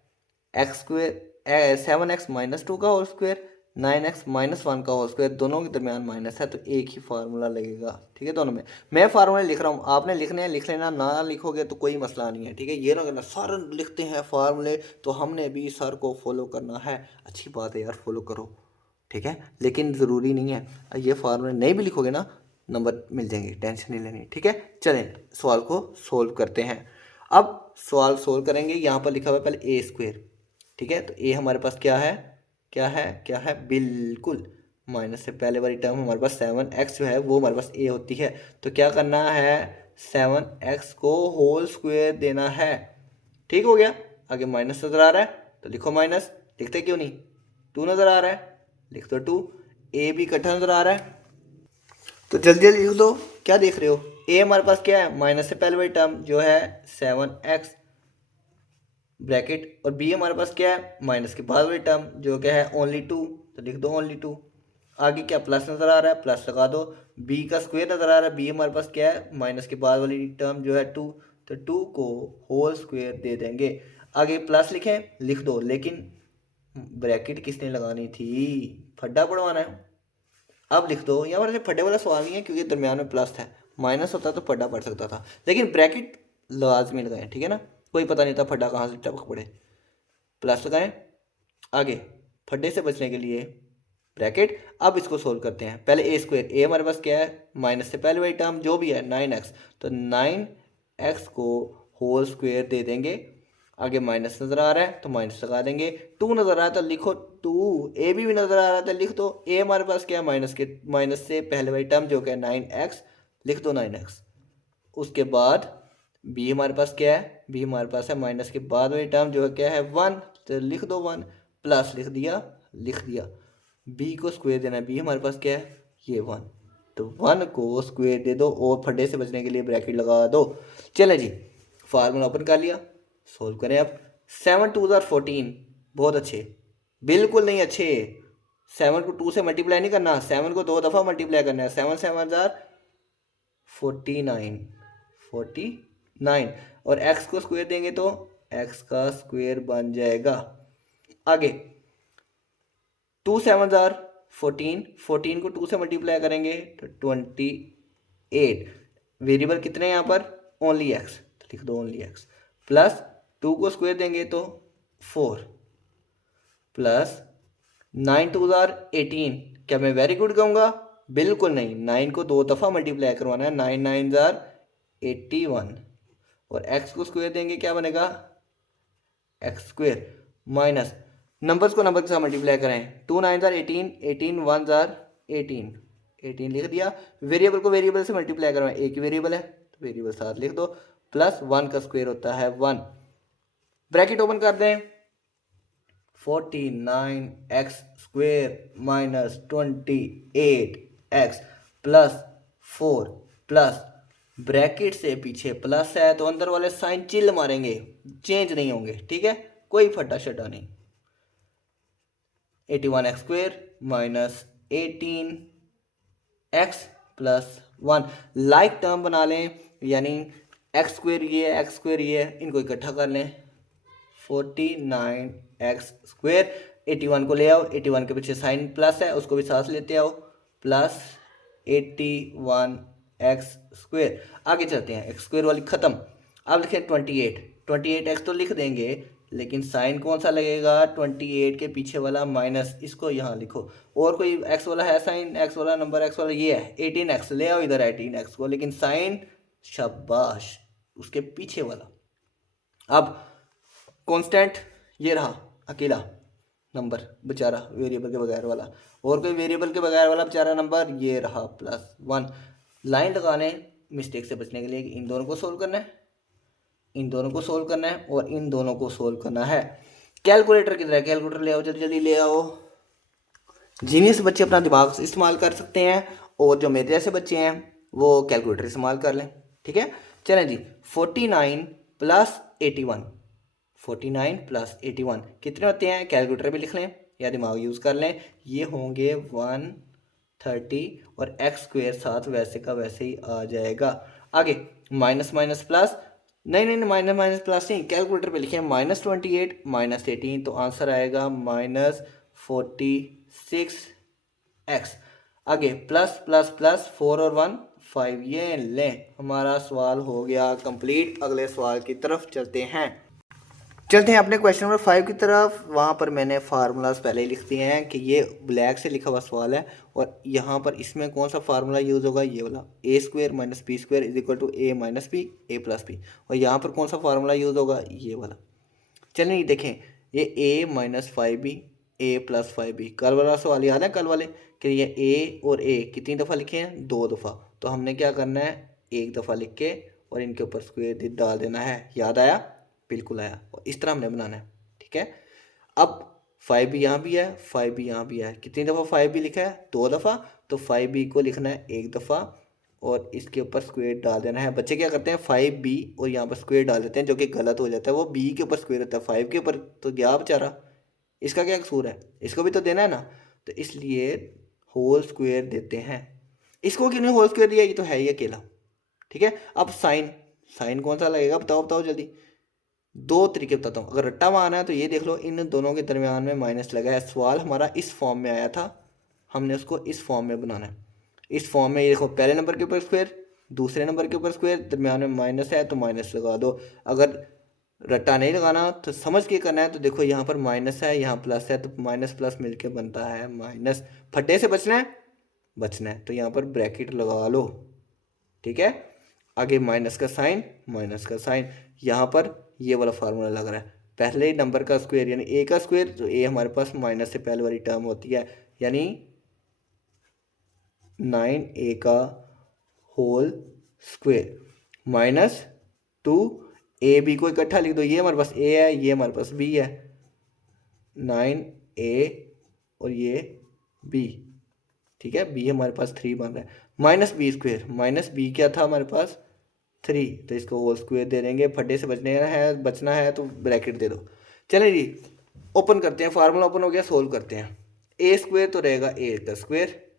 एक्स स्क्वेयर 7x-2 का होल स्क्वेयर, 9x-1 का होल स्क्वेयर, दोनों के दरमियान माइनस है, तो एक ही फार्मूला लगेगा। ठीक है, दोनों में मैं फार्मूला लिख रहा हूँ, आपने लिखने हैं लिख लेना, ना लिखोगे तो कोई मसला नहीं है। ठीक है, ये ना करना सर लिखते हैं फार्मूले, तो हमने भी सर को फॉलो करना है। अच्छी बात है यार, फॉलो करो। ठीक है, लेकिन ज़रूरी नहीं है, ये फार्मूले नहीं भी लिखोगे ना, नंबर मिल जाएंगे, टेंशन नहीं लेनी। ठीक है, चलें सवाल को सोल्व करते हैं। अब सवाल सोल्व करेंगे, यहाँ पर लिखा हुआ है पहले ए स्क्वेयर। ठीक है, तो ए हमारे पास क्या है, क्या है, क्या है, बिल्कुल माइनस से पहले वाली टर्म हमारे पास 7x जो है वो हमारे पास ए होती है। तो क्या करना है, 7x को होल स्क्वायर देना है। ठीक हो गया, आगे माइनस नज़र आ रहा है तो लिखो माइनस, लिखते क्यों नहीं, 2 नज़र आ रहा है लिख दो 2, ए भी इकट्ठा नज़र आ रहा है तो जल्दी जल्दी लिख दो। क्या देख रहे हो, ए हमारे पास क्या है, माइनस से पहले वाली टर्म जो है 7x ब्रैकेट, और बी हमारे पास क्या है, माइनस के बाद वाली टर्म जो क्या है ओनली 2, तो लिख दो ओनली 2। आगे क्या प्लस नज़र आ रहा है, प्लस लगा दो। बी का स्क्वायर नज़र आ रहा है, बी हमारे पास क्या है, माइनस के बाद वाली टर्म जो है 2, तो 2 को होल स्क्वायर दे देंगे। आगे प्लस लिखें, लिख दो, लेकिन ब्रैकेट किसने लगानी थी, फड्डा पढ़वाना है। अब लिख दो, यहाँ पर फड्डे वाला सवाल नहीं है, क्योंकि दरमियान में प्लस है, माइनस होता तो फड्डा पड़ सकता था, लेकिन ब्रैकेट लाजमी लगाएं। ठीक है ना, कोई पता नहीं था फड्डा कहाँ से टपक पड़े, प्लस लगाएं। आगे फड्डे से बचने के लिए ब्रैकेट। अब इसको सोल्व करते हैं, पहले ए स्क्वायर, ए हमारे पास क्या है, माइनस से पहले वही टर्म जो भी है 9x, तो 9x को होल स्क्वायर दे देंगे। आगे माइनस नज़र आ रहा है तो माइनस लगा देंगे, 2 नज़र आ रहा है तो लिखो 2, ए भी नज़र आ रहा है तो लिख दो ए। हमारे पास क्या है, माइनस से पहले वही टर्म जो क्या है 9x, लिख दो 9x। उसके बाद बी हमारे पास क्या है, बी हमारे पास है माइनस के बाद वही टर्म जो है क्या है 1, तो लिख दो 1, प्लस लिख दिया, लिख दिया। बी को स्क्वायर देना है, बी हमारे पास क्या है ये 1, तो 1 को स्क्वायर दे दो और फड्डे से बचने के लिए ब्रैकेट लगा दो। चले जी, फार्मूला ओपन कर लिया, सोल्व करें अब। 7 2 14, बहुत अच्छे, बिल्कुल नहीं अच्छे। 7 को 2 से मल्टीप्लाई नहीं करना, 7 को 2 दफ़ा मल्टीप्लाई करना है। 7 7 49, 49, और x को स्क्वायर देंगे तो x का स्क्वायर बन जाएगा। आगे 2 7 14, 14 को 2 से मल्टीप्लाई करेंगे तो 28। वेरिएबल कितने हैं यहाँ पर, ओनली x, तो लिख दो ओनली x। प्लस 2 को स्क्वायर देंगे तो 4, प्लस 9 2 18। क्या मैं वेरी गुड कहूँगा, बिल्कुल नहीं, 9 को 2 दफ़ा मल्टीप्लाई करवाना है, 9 9 81, और x को स्क्वायर देंगे क्या बनेगा, एक्स स्क्वायर, माइनस नंबर्स को नंबर के साथ मल्टीप्लाई करें, 2 9 18, 18 1 18, 18 लिख दिया। वेरिएबल को वेरिएबल से मल्टीप्लाई करवाएं, एक ही वेरिएबल है तो वेरिएबल साथ लिख दो। प्लस 1 का स्क्वायर होता है 1, ब्रैकेट ओपन कर दें, 49x square minus 28x plus 4, plus bracket से पीछे प्लस है तो अंदर वाले साइन चिल मारेंगे, चेंज नहीं होंगे। ठीक है, कोई फटा शटा नहीं। 81x square minus 18x plus 1, like term बना लें, यानी एक्स स्क्वायर ये है, एक्स स्क्वायर ये है, इनको इकट्ठा कर लें, 49x²। 81 को ले आओ, 81 के पीछे साइन प्लस है उसको भी साथ लेते आओ, प्लस 81x²। आगे चलते हैं, x² वाली ख़त्म। अब लिखें 28। 28x तो लिख देंगे, लेकिन साइन कौन सा लगेगा, 28 के पीछे वाला माइनस, इसको यहाँ लिखो। और कोई x वाला है साइन, x वाला नंबर, x वाला ये है 18x, ले आओ इधर 18x को, लेकिन साइन शाबाश उसके पीछे वाला। अब कांस्टेंट ये रहा अकेला नंबर बेचारा वेरिएबल के बगैर वाला, और कोई वेरिएबल के बगैर वाला बेचारा नंबर ये रहा +1। लाइन लगाने मिस्टेक से बचने के लिए इन दोनों को सोल्व करना है, इन दोनों को सोल्व करना है और इन दोनों को सोल्व करना है। कैलकुलेटर किधर है, कैलकुलेटर ले आओ, जल्दी जल्दी ले आओ। जीनियस बच्चे अपना दिमाग इस्तेमाल कर सकते हैं, और जो मेरे जैसे बच्चे हैं वो कैलकुलेटर इस्तेमाल कर लें, ठीक है। चलें जी, 49 + 81, 49 + 81 कितने होते हैं, कैलकुलेटर भी लिख लें या दिमाग यूज़ कर लें, ये होंगे 130 और x² साथ वैसे का वैसे ही आ जाएगा। आगे माइनस माइनस प्लस, नहीं माइनस माइनस प्लस नहीं, कैलकुलेटर पे लिखें -28 -18, तो आंसर आएगा -46x। आगे प्लस प्लस प्लस 4 और 1 5, ये लें, हमारा सवाल हो गया कंप्लीट। अगले सवाल की तरफ चलते हैं अपने क्वेश्चन नंबर 5 की तरफ। वहाँ पर मैंने फार्मूलाज पहले ही लिख दिए हैं कि ये ब्लैक से लिखा हुआ सवाल है, और यहाँ पर इसमें कौन सा फार्मूला यूज़ होगा, ये वाला a² - b² = a - b a + b, और यहाँ पर कौन सा फार्मूला यूज़ होगा, ये वाला। चलिए देखें, ये a - 5b a + 5b, कल वाला सवाल याद है, कल वाले कि ये a और a कितनी दफ़ा लिखे हैं, 2 दफ़ा, तो हमने क्या करना है, एक दफ़ा लिख के और इनके ऊपर स्क्वायर डाल देना है। याद आया, बिल्कुल आया, और इस तरह हमने बनाना है, ठीक है। अब 5b यहाँ भी है, 5b यहाँ भी है, कितनी दफ़ा 5b लिखा है, 2 दफ़ा, तो 5b को लिखना है एक दफ़ा और इसके ऊपर स्क्वायर डाल देना है। बच्चे क्या करते हैं, 5b और यहाँ पर स्क्वायर डाल देते हैं, जो कि गलत हो जाता है, वो b के ऊपर स्क्वायर होता है, 5 के ऊपर तो गया बेचारा, इसका क्या कसूर है, इसको भी तो देना है ना, तो इसलिए होल स्क्वायर देते हैं। इसको क्यों नहीं होल स्क्वायर दिया, ये तो है ही अकेला, ठीक है। अब साइन कौन सा लगेगा, बताओ जल्दी। 2 तरीके बताता हूँ, अगर रट्टा मारना है तो ये देख लो, इन दोनों के दरमियान में माइनस लगा है। सवाल हमारा इस फॉर्म में आया था, हमने उसको इस फॉर्म में बनाना है। इस फॉर्म में ये देखो, पहले नंबर के ऊपर स्क्वायर, दूसरे नंबर के ऊपर स्क्वायर, दरमियान में माइनस है तो माइनस लगा दो। अगर रट्टा नहीं लगाना तो समझ के करना है, तो देखो यहाँ पर माइनस है, यहाँ प्लस है, तो माइनस प्लस मिलके बनता है माइनस। फटे से बचना है तो यहाँ पर ब्रैकेट लगा लो, ठीक है। आगे माइनस का साइन, यहाँ पर ये वाला फार्मूला लग रहा है, पहले नंबर का स्क्वायर यानी a का स्क्वायर, तो a हमारे पास माइनस से पहले वाली टर्म होती है, यानी 9a का होल स्क्वायर माइनस 2ab को इकट्ठा लिख दो, ये हमारे पास a है, ये हमारे पास b है, 9a और ये b, ठीक है। b हमारे पास 3 बन रहा है, -b² -b क्या था हमारे पास 3, तो इसको होल स्क्वायर दे देंगे। फटे से बचना है तो ब्रैकेट दे दो। चलिए जी, ओपन करते हैं, फार्मूला ओपन हो गया, सोल्व करते हैं। a² तो रहेगा a का स्क्वायर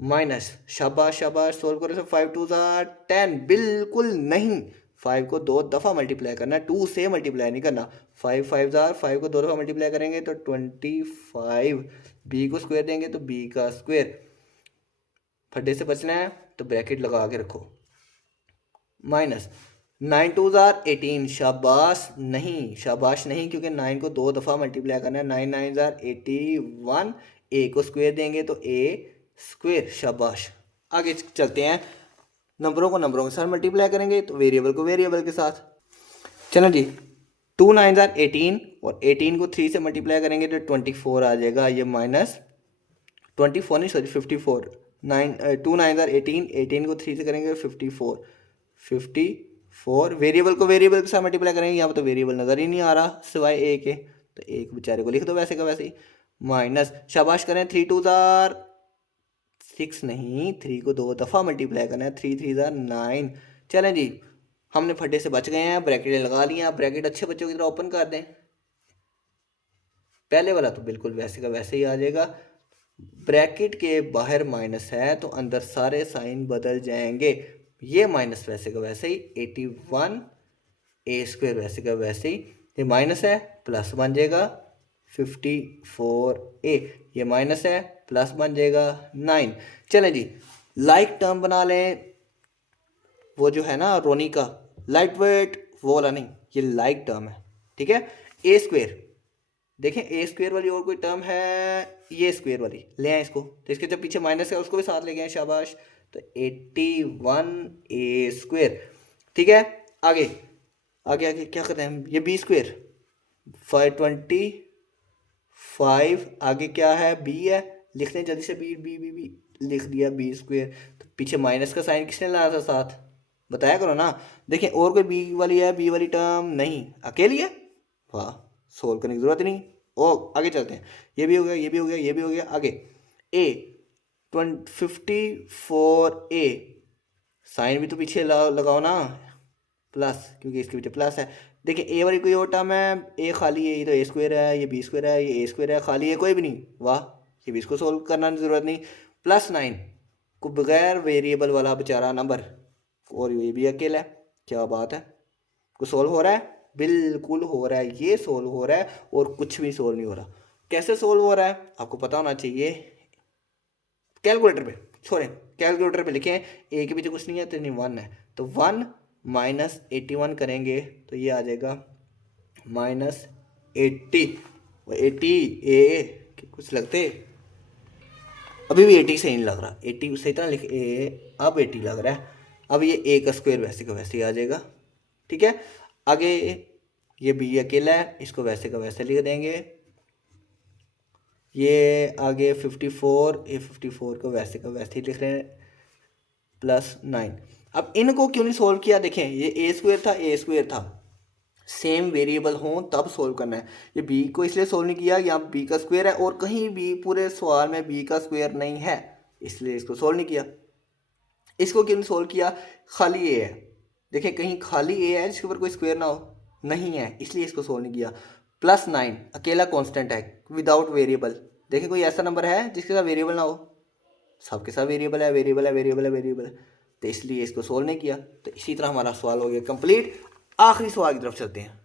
माइनस, शाबाश सोल्व करो, 5 2 10, बिल्कुल नहीं, 5 को 2 दफ़ा मल्टीप्लाई करना है, 2 से मल्टीप्लाई नहीं करना। 5 5 5 को 2 दफ़ा मल्टीप्लाई करेंगे तो 25, b को स्क्वायर देंगे तो b का स्क्वायर, फटे से बचना है तो ब्रैकेट लगा के रखो, माइनस 9 2 18, शाबाश नहीं, क्योंकि 9 को 2 दफ़ा मल्टीप्लाई करना है, 9 9 81, a को स्क्वायर देंगे तो a स्क्वायर, शाबाश। आगे चलते हैं, नंबरों के साथ मल्टीप्लाई करेंगे तो वेरिएबल को वेरिएबल के साथ। चलो जी, 2 9 18 और 18 को 3 से मल्टीप्लाई करेंगे तो 24 आ जाएगा, ये माइनस 24 नहीं, सॉरी 54, 2 9 18, 18 को 3 से करेंगे 54, वेरिएबल को वेरिएबल के साथ मल्टीप्लाई करेंगे, यहाँ पर तो वेरिएबल नज़र ही नहीं आ रहा सिवाय ए के, तो एक बेचारे को लिख दो वैसे का वैसे ही, माइनस, शाबाश करें, 3 2 6 नहीं, 3 को 2 दफ़ा मल्टीप्लाई करना है, 3 3 9। चलें जी, हमने फटे से बच गए हैं, ब्रैकेट लगा लिया। ब्रैकेट अच्छे बच्चों की तरह ओपन कर दें, पहले वाला तो बिल्कुल वैसे का वैसे ही आ जाएगा, ब्रैकेट के बाहर माइनस है तो अंदर सारे साइन बदल जाएंगे, ये माइनस वैसे का वैसे ही, 81 a² वैसे का वैसे ही, ये माइनस है प्लस बन जाएगा 54a, ये माइनस है प्लस बन जाएगा 9। चलें जी, लाइक टर्म बना लें, वो जो है ना रोनी का लाइट वेट वो वाला नहीं, ये लाइक टर्म है, ठीक है। ए स्क्वेयर, देखें ए स्क्वेयर वाली और कोई टर्म है, ये स्क्वेयर वाली ले आए इसको, तो इसके जब पीछे माइनस है उसको भी साथ ले गए, शाबाश। तो 81 ए स्क्वेयर, ठीक है। आगे आगे आगे क्या करते हैं हम, ये बी स्क्वेयर 525, आगे क्या है बी है, लिख लें जल्दी से, बी बी बी बी लिख दिया बी स्क्वेयर। तो पीछे माइनस का साइन किसने लाया था साथ, बताया करो ना। देखिए और कोई बी वाली है, बी वाली टर्म नहीं, अकेली है, वाह, सोल्व करने की जरूरत नहीं। ओ आगे चलते हैं, ये भी हो गया, ये भी हो गया, ये भी हो गया। आगे ए 54a, साइन भी तो पीछे लगाओ ना, प्लस, क्योंकि इसके पीछे प्लस है। देखिए ए वाली कोई और टर्म है, ए खाली है, ये तो ए स्क्वेयर है, ये बी स्क्वेयर है, ये ए स्क्वेयर है, खाली है कोई भी नहीं, वाह, ये भी इसको सोल्व करना की जरूरत नहीं। +9 को बगैर वेरिएबल वाला बेचारा नंबर, और ये भी अकेला है, क्या बात है, को सोल्व हो रहा है, बिल्कुल हो रहा है, ये सोल्व हो रहा है, और कुछ भी सोल्व नहीं हो रहा। कैसे सोल्व हो रहा है आपको पता होना चाहिए, कैलकुलेटर पे छोड़ें, कैलकुलेटर पे लिखें, ए के पीछे कुछ नहीं है तो नहीं 1 है, तो 1 माइनस 81 करेंगे तो ये आ जाएगा -80, 80 ए कुछ लगते, अभी भी 80 सही नहीं लग रहा, 80 सही तरह लिख ए, अब 80 लग रहा है। अब ये ए का स्क्वायर वैसे का वैसे ही आ जाएगा, ठीक है। आगे ये बी अकेला है, इसको वैसे का वैसे लिख देंगे। ये आगे 54, ए 54 को वैसे का वैसे ही लिख रहे हैं, +9। अब इनको क्यों नहीं सोल्व किया, देखें ये ए स्क्वायर था, ए स्क्वायर था, सेम वेरिएबल हों तब सोल्व करना है। ये बी को इसलिए सोल्व नहीं किया, यहाँ बी का स्क्वायर है और कहीं भी पूरे सवाल में बी का स्क्वायर नहीं है, इसलिए इसको सोल्व नहीं किया। इसको क्यों नहीं सोल्व किया, खाली ए है, देखें कहीं खाली ए है जिसके ऊपर कोई स्क्वायर ना हो, नहीं है, इसलिए इसको सोल्व नहीं किया। +9 अकेला कांस्टेंट है विदाउट वेरिएबल, देखें कोई ऐसा नंबर है जिसके साथ वेरिएबल ना हो, सबके साथ वेरिएबल है, वेरिएबल है, वेरिएबल है, वेरिएबल है, तो इसलिए इसको सोल्व नहीं किया। तो इसी तरह हमारा सवाल हो गया कंप्लीट। आखिरी सवाल की तरफ चलते हैं,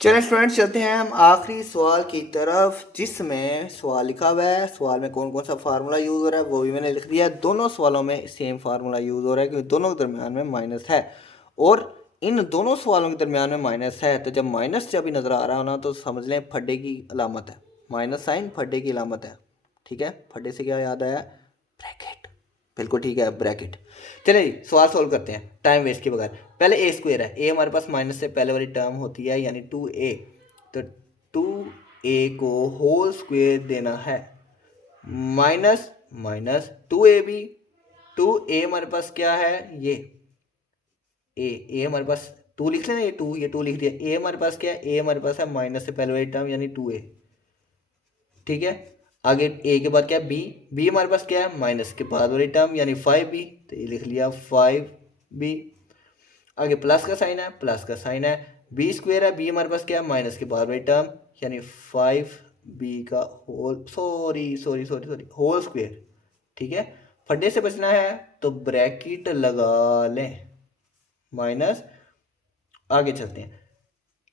चलें स्टूडेंट्स चलते हैं हम आखिरी सवाल की तरफ, जिसमें सवाल लिखा हुआ है, सवाल में कौन कौन सा फार्मूला यूज़ हो रहा है वो भी मैंने लिख दिया है। दोनों सवालों में सेम फार्मूला यूज़ हो रहा है क्योंकि दोनों के दरमियान में माइनस है, और इन दोनों सवालों के दरमियान में माइनस है, तो जब माइनस जब भी नज़र आ रहा हो ना तो समझ लें फड्डे की अलामत है, माइनस साइन फड्डे की अलामत है, ठीक है। फड्डे से क्या याद आया, ब्रैकेट, बिल्कुल ठीक है, ब्रैकेट। चलिए जी सवाल सोल्व करते हैं टाइम वेस्ट के बगैर। पहले ए स्क्वायर है, ए हमारे पास माइनस से पहले वाली टर्म होती है यानी 2a, तो 2a को होल स्क्वायर देना है, माइनस माइनस 2ab, 2a हमारे पास क्या है, ये ए हमारे पास 2 लिख लेना, ये 2 लिख दिया। ए हमारे पास क्या है, ए हमारे पास है माइनस से पहले वाली टर्म यानी 2a, ठीक है। आगे ए के बाद क्या है, बी हमारे पास क्या है, माइनस के बाद वाली टर्म यानी 5b, तो ये लिख लिया 5b। आगे प्लस का साइन है, प्लस का साइन है, बी स्क्वेयर है, बी हमारे पास क्या है, माइनस के बाद वाली टर्म यानी 5b का होल, सॉरी होल स्क्वेयर, ठीक है। फड्डे से बचना है तो ब्रैकेट लगा लें, माइनस, आगे चलते हैं,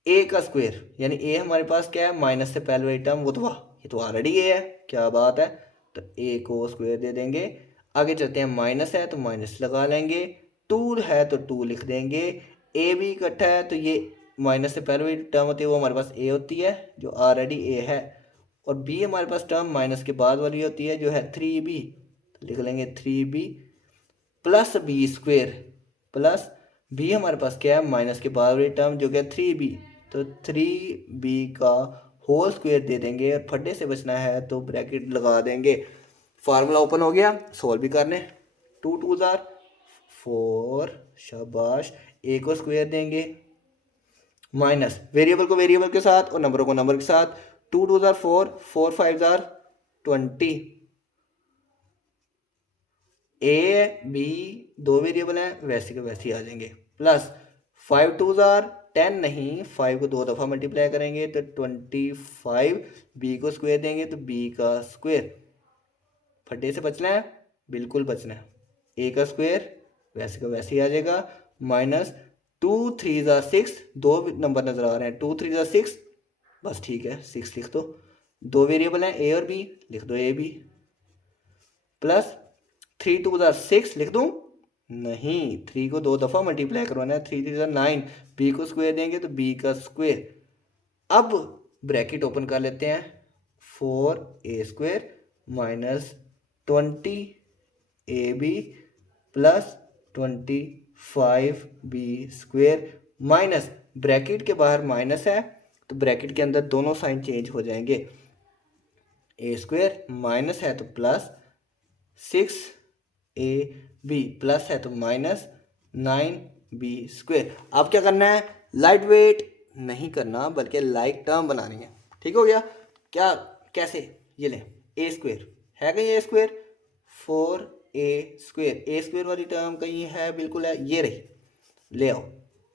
ए का स्क्वायर यानी ए हमारे पास क्या है, माइनस से पहले वाली टर्म, वो तो वाह, ये तो ऑलरेडी ए है, क्या बात है, तो ए को स्क्वायर दे देंगे। आगे चलते हैं, माइनस है तो माइनस लगा लेंगे, 2 है तो 2 लिख देंगे, ए भी इकट्ठा है तो ये माइनस से पहले वाली टर्म होती है वो हमारे पास ए होती है जो ऑलरेडी ए है, और बी हमारे पास टर्म माइनस के बाद वाली होती है जो है 3b, तो लिख लेंगे 3b plus b square, plus b हमारे पास क्या है, माइनस के बाद वाली टर्म जो क्या 3b, तो 3b का होल स्क्वायर दे देंगे, और फड्डे से बचना है तो ब्रैकेट लगा देंगे। फार्मूला ओपन हो गया, सोल्व भी करने, 2 2 4, शाबाश, ए को स्क्वायर देंगे, माइनस वेरिएबल को वेरिएबल के साथ और नंबरों को नंबर के साथ, 2 2 4, 4 5 20, ए बी दो वेरिएबल हैं वैसे के वैसे ही आ जाएंगे, प्लस 5 2 10, नहीं 5 को 2 दफ़ा मल्टीप्लाई करेंगे तो 25, बी को स्क्वायर देंगे तो बी का स्क्वायर, फटे से बचना है, बिल्कुल बचना है, ए का स्क्वायर वैसे का वैसे ही आ जाएगा, माइनस 2 3 × 6, दो नंबर नज़र आ रहे हैं, 2 3 × 6, बस ठीक है 6 लिख दो। दो वेरिएबल हैं ए और बी, लिख दो ए बी। प्लस 3 2 × 6 लिख दूँ, नहीं 3 को 2 दफ़ा मल्टीप्लाई करवाना है, 3 3 × 9, बी को स्क्वायर देंगे तो बी का स्क्वायर। अब ब्रैकेट ओपन कर लेते हैं, 4a² minus 20ab plus 25b² minus, bracket के बाहर माइनस है तो ब्रैकेट के अंदर दोनों साइन चेंज हो जाएंगे, a² माइनस है तो प्लस 6ab प्लस है तो माइनस 9b²। अब क्या करना है, लाइट वेट नहीं करना बल्कि लाइक टर्म बनानी है। ठीक हो गया, क्या कैसे, ये लें a² है कहीं a², 4a² वाली टर्म कहीं है, बिल्कुल है, ये रही, ले आओ,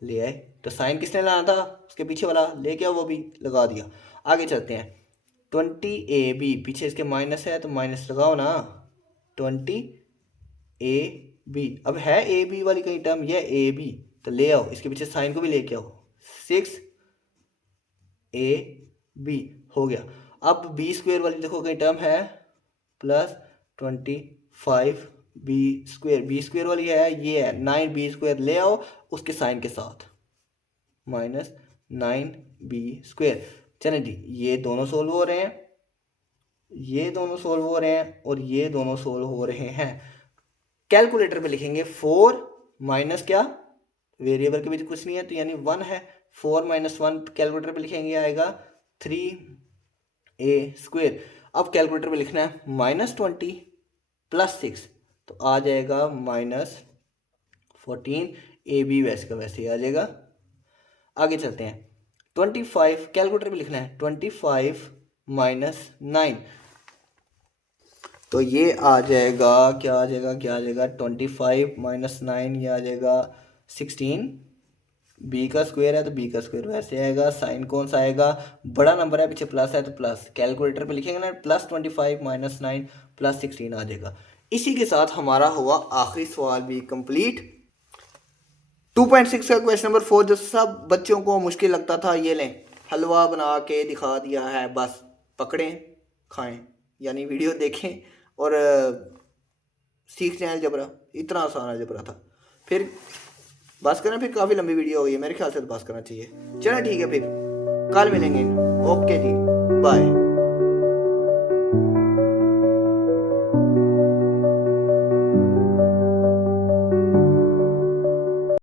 ले आए तो साइन किसने लाना था, उसके पीछे वाला लेके आओ, वो भी लगा दिया। आगे चलते हैं, 20ab पीछे इसके माइनस है तो माइनस लगाओ ना, 20ab अब है ए बी वाली कहीं टर्म, ये ए बी तो ले आओ, इसके पीछे साइन को भी लेके आओ, 6ab हो गया। अब b² वाली देखो कहीं टर्म है, प्लस 25b², b² वाली है, ये है 9b² ले आओ उसके साइन के साथ, माइनस 9b²। चलें जी, ये दोनों सोल्व हो रहे हैं, ये दोनों सोल्व हो रहे हैं और ये दोनों सोल्व हो रहे हैं। कैलकुलेटर पे लिखेंगे 4 माइनस क्या, वेरिएबल के बीच कुछ नहीं है तो यानी 1 है, 4 - 1 कैलकुलेटर पे लिखेंगे आएगा 3a²। अब कैलकुलेटर पे लिखना है -20 प्लस 6 तो आ जाएगा -14, ए बी वैसे का वैसे ही आ जाएगा। आगे चलते हैं, 25 कैलकुलेटर पे लिखना है 25 - 9 तो ये आ जाएगा, क्या आ जाएगा, क्या आ जाएगा, 25 - 9 ये आ जाएगा 16, बी का स्क्वायर है तो बी का स्क्वायर वैसे आएगा, साइन कौन सा आएगा, बड़ा नंबर है पीछे प्लस है तो प्लस, कैलकुलेटर पे लिखेंगे ना +25 - 9 + 16 आ जाएगा। इसी के साथ हमारा हुआ आखिरी सवाल भी कंप्लीट। 2.6 का क्वेश्चन नंबर 4 जो सब बच्चों को मुश्किल लगता था, ये लें हलवा बना के दिखा दिया है, बस पकड़ें खाएं, यानी वीडियो देखें और सीख जाए अलजबरा, इतना आसान अलजबरा था। फिर बस करें, फिर काफ़ी लंबी वीडियो हो गई, मेरे ख्याल से तो बस करना चाहिए। चलो ठीक है, फिर कल मिलेंगे, ओके जी, बाय।